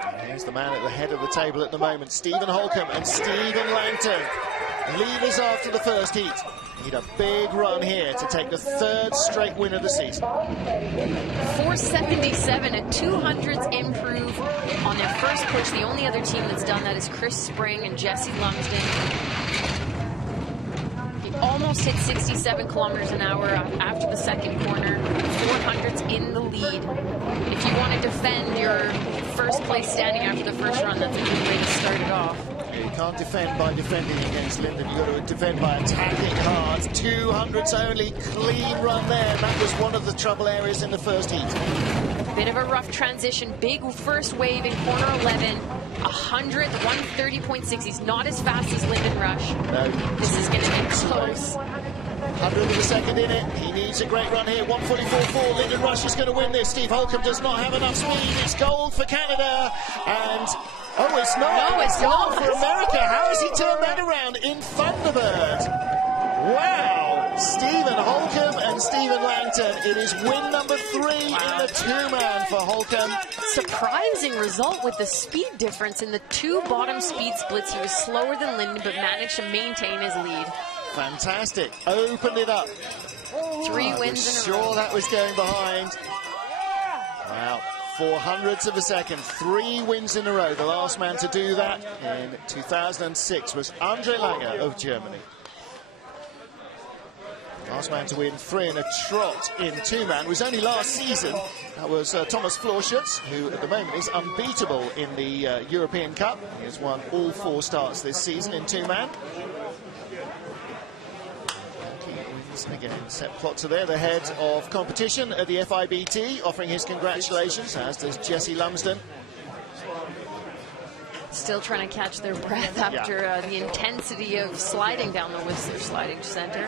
And here's the man at the head of the table at the moment, Stephen Holcomb and Stephen Langton. Leaders after the first heat. Need a big run here to take the 3rd straight win of the season. 477, a 200s improve on their first push. The only other team that's done that is Chris Spring and Jesse Lumsden. He almost hit 67 kilometers an hour after the second corner. 400s in the lead. If you want to defend your first place standing after the first run, that's a good way to start it off. You can't defend by defending against Lyndon. You've got to defend by attacking hard. 200s only, clean run there. That was one of the trouble areas in the first heat. Bit of a rough transition. Big first wave in corner 11. 100th, 130.6. He's not as fast as Lyndon Rush. No. This is going to be close. 100th of a second in it. He needs a great run here. 144.4. Lyndon Rush is going to win this. Steve Holcomb does not have enough speed. It's gold for Canada. And oh, it's not. No, it's gold not. for America. How has he turned that around in Thunderbird? Wow. Stephen Holcomb and Stephen Langton. It is win number 3 in the 2-man for Holcomb. Surprising result with the speed difference in the 2 bottom speed splits. He was slower than Lyndon, but managed to maintain his lead. Fantastic. Opened it up. 3 wins in a row. Sure that was going behind. Wow. 400ths of a second. 3 wins in a row. The last man to do that in 2006 was Andre Langer of Germany. Last man to win 3 in a trot in 2-man was only last season. That was Thomas Florschutz, who at the moment is unbeatable in the European Cup. He has won all 4 starts this season in 2-man. And again, Sepp Plotzer there, the head of competition at the FIBT, offering his congratulations, as does Jesse Lumsden. Still trying to catch their breath after the intensity of sliding down the Whistler Sliding Center.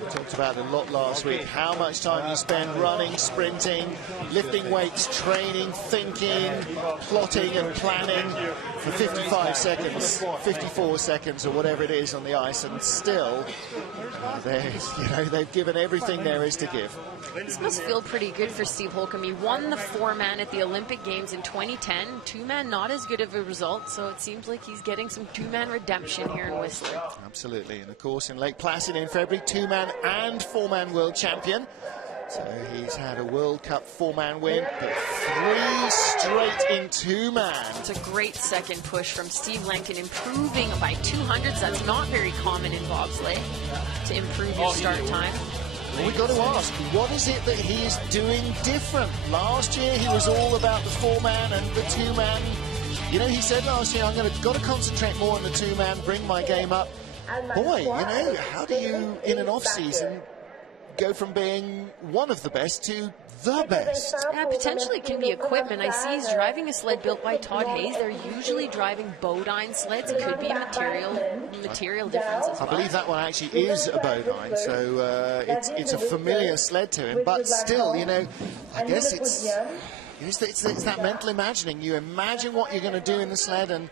We talked about it a lot last week, how much time you spend running, sprinting, lifting weights, training, thinking, plotting and planning for 55 seconds, 54 seconds or whatever it is on the ice, and still they've given everything there is to give. This must feel pretty good for Steve Holcomb. He won the 4-man at the Olympic Games in 2010. 2-man not as good of a result, so it seems like he's getting some 2-man redemption here in Whistler. Absolutely, and of course in Lake Placid in February, 2-man and 4-man world champion. So he's had a World Cup 4-man win, but 3 straight in 2-man. It's a great second push from Steve Langton, improving by 200s. That's not very common in bobsleigh, to improve your start time. Well, we've got to ask, what is it that he is doing different? Last year he was all about the 4-man and the 2-man. You know, he said last year, got to concentrate more on the 2-man, bring my game up. Boy, you know, how do you, in an off-season, go from being one of the best to the best? Yeah, potentially it can be equipment. I see he's driving a sled built by Todd Hayes. They're usually driving Bodine sleds. It could be a material difference as well. I believe that one actually is a Bodine, so it's a familiar sled to him. But still, you know, I guess it's that mental imagining. You imagine what you're going to do in the sled, and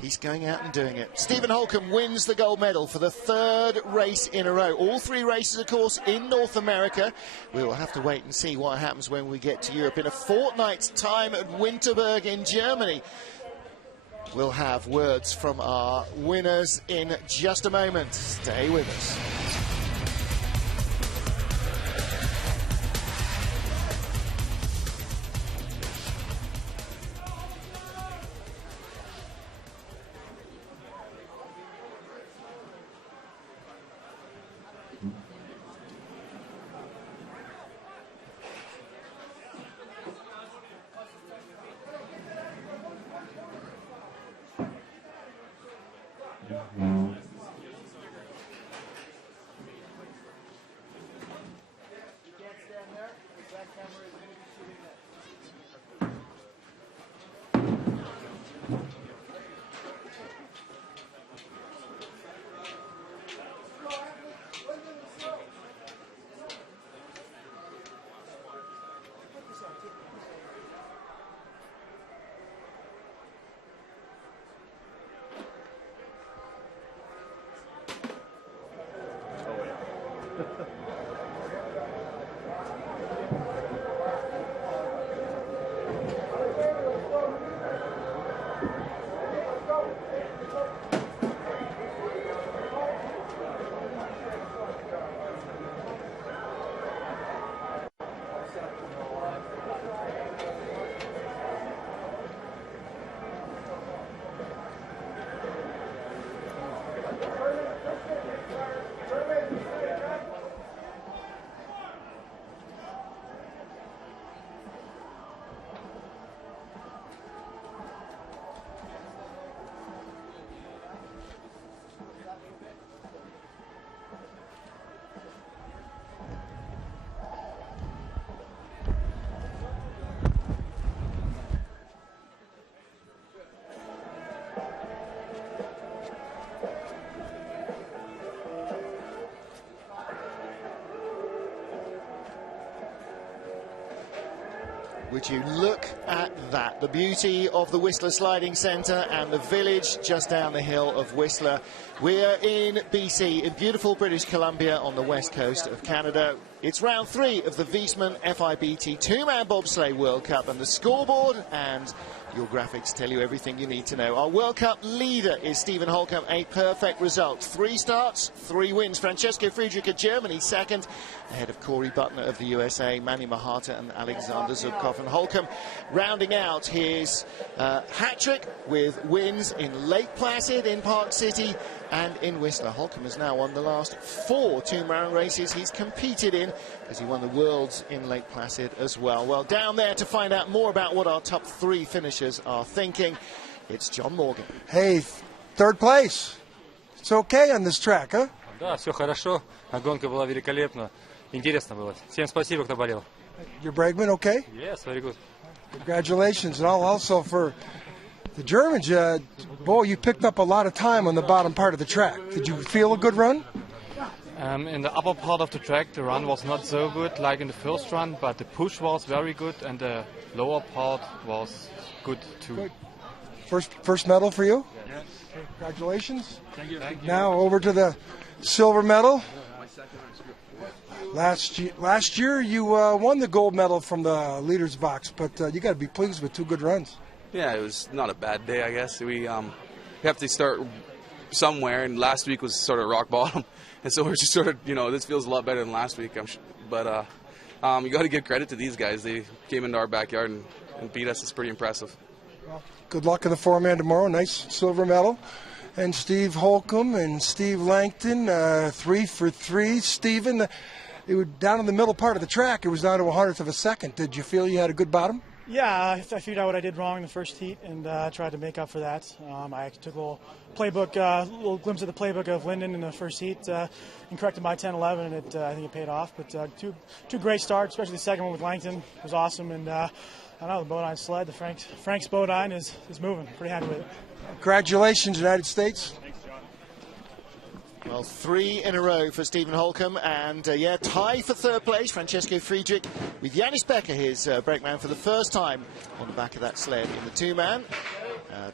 he's going out and doing it. Stephen Holcomb wins the gold medal for the 3rd race in a row. All 3 races, of course, in North America. We will have to wait and see what happens when we get to Europe. In a fortnight's time at Winterberg in Germany, we'll have words from our winners in just a moment. Stay with us. would you? Look at that. The beauty of the Whistler Sliding Centre and the village just down the hill of Whistler. We're in BC, in beautiful British Columbia on the west coast of Canada. It's round 3 of the 2man FIBT 2man Bobsleigh World Cup, and the scoreboard and your graphics tell you everything you need to know. Our World Cup leader is Stephen Holcomb, a perfect result. 3 starts, 3 wins. Francesco Friedrich of Germany second, ahead of Corey Butner of the USA, Manny Mahata and Alexander Zubkov. And Holcomb rounding out his hat-trick with wins in Lake Placid, in Park City and in Whistler. Holcomb has now won the last 4 2-man races he's competed in, as he won the Worlds in Lake Placid as well. Well, down there to find out more about what our top 3 finishers are thinking, it's John Morgan. Hey, 3rd place. It's okay on this track, huh? Да, все хорошо. Гонка была великолепна. Интересно было. Всем спасибо, кто болел. Your Bregman okay? Yes, very good. Congratulations. And also for the Germans, Bo, you picked up a lot of time on the bottom part of the track. Did you feel a good run? In the upper part of the track, the run was not so good like in the first run, but the push was very good and the lower part was good too. Good. First medal for you? Yeah. Congratulations. Thank you. Now over to the silver medal. Last year you won the gold medal from the leaders box, but you got to be pleased with 2 good runs. Yeah, it was not a bad day, I guess. We have to start somewhere, and last week was sort of rock bottom. And so we're just sort of, this feels a lot better than last week. But you got to give credit to these guys. They came into our backyard and beat us. It's pretty impressive. Well, good luck in the 4-man tomorrow. Nice silver medal. And Steve Holcomb and Steve Langton, 3 for 3. Stephen, it was down in the middle part of the track. It was down to 1/100th of a second. Did you feel you had a good bottom? Yeah, I figured out what I did wrong in the first heat and tried to make up for that. I took a little glimpse of the playbook of Linden in the first heat and corrected my 10-11, and I think it paid off. But two great starts, especially the second one with Langton was awesome. And I don't know, the Bodine sled, the Frank's Bodine is moving. Pretty happy with it. Congratulations, United States. Well, 3 in a row for Stephen Holcomb, and tie for 3rd place, Francesco Friedrich, with Yanis Becker, his brakeman, for the first time on the back of that sled in the 2-man,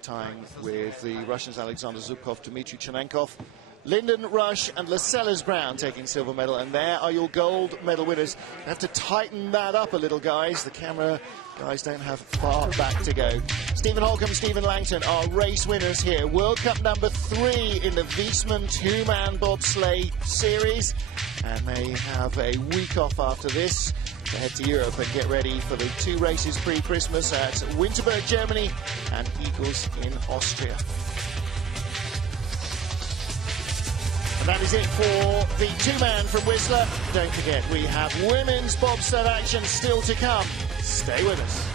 tying with the Russians Alexander Zubkov, Dmitry Cherenkov, Linden, Rush and Lascelles Brown taking silver medal, and there are your gold medal winners. You have to tighten that up a little, guys. The camera guys don't have far back to go. Stephen Holcomb, Stephen Langton are race winners here. World Cup number 3 in the 2man 2man Bobsleigh series, and they have a week off after this to head to Europe and get ready for the 2 races pre-Christmas at Winterberg, Germany and Eagles in Austria. And that is it for the 2-man from Whistler. Don't forget, we have women's bobsled action still to come. Stay with us.